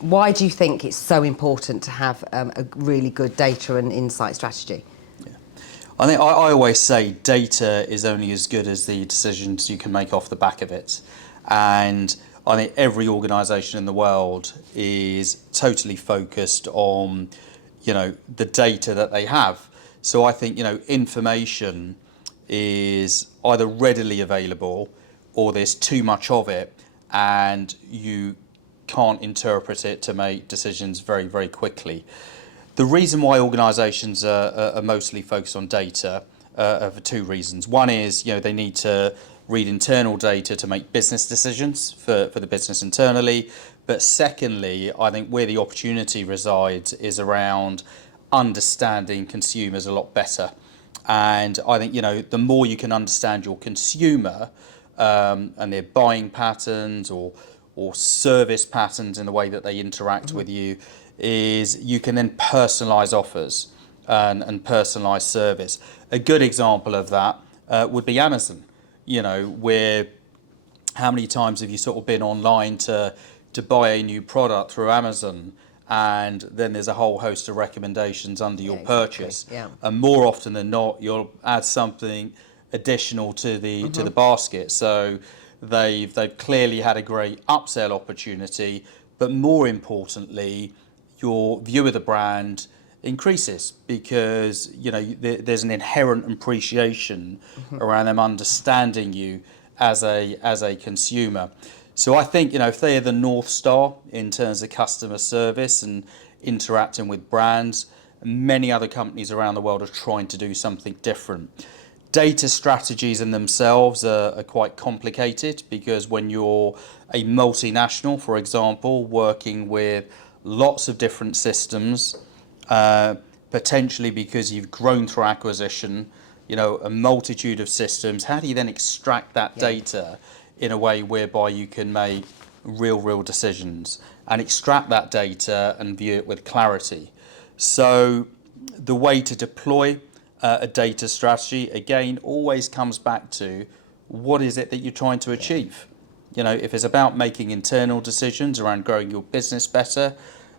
Why do you think it's so important to have a really good data and insight strategy? I think I always say data is only as good as the decisions you can make off the back of it. And I think every organisation in the world is totally focused on, the data that they have. So I think, information is either readily available or there's too much of it and you can't interpret it to make decisions very, very quickly. The reason why organisations are mostly focused on data are for two reasons. One is, they need to read internal data to make business decisions for the business internally. But secondly, I think where the opportunity resides is around understanding consumers a lot better. And I think, the more you can understand your consumer and their buying patterns or service patterns in the way that they interact with you, is you can then personalise offers and personalise service. A good example of that would be Amazon. Where how many times have you sort of been online to buy a new product through Amazon, and then there's a whole host of recommendations under your purchase, and more often than not you'll add something additional to the basket. So they've clearly had a great upsell opportunity, but more importantly your view of the brand increases because there's an inherent appreciation around them understanding you as a consumer. So I think if they're the North Star in terms of customer service and interacting with brands, many other companies around the world are trying to do something different. Data strategies in themselves are quite complicated because when you're a multinational, for example, working with lots of different systems, potentially because you've grown through acquisition, a multitude of systems, how do you then extract that data in a way whereby you can make real decisions and extract that data and view it with clarity? So the way to deploy a data strategy, again, always comes back to what is it that you're trying to achieve? If it's about making internal decisions around growing your business better,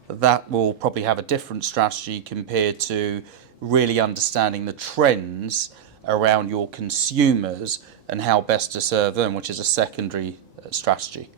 that will probably have a different strategy compared to really understanding the trends around your consumers and how best to serve them, which is a secondary strategy.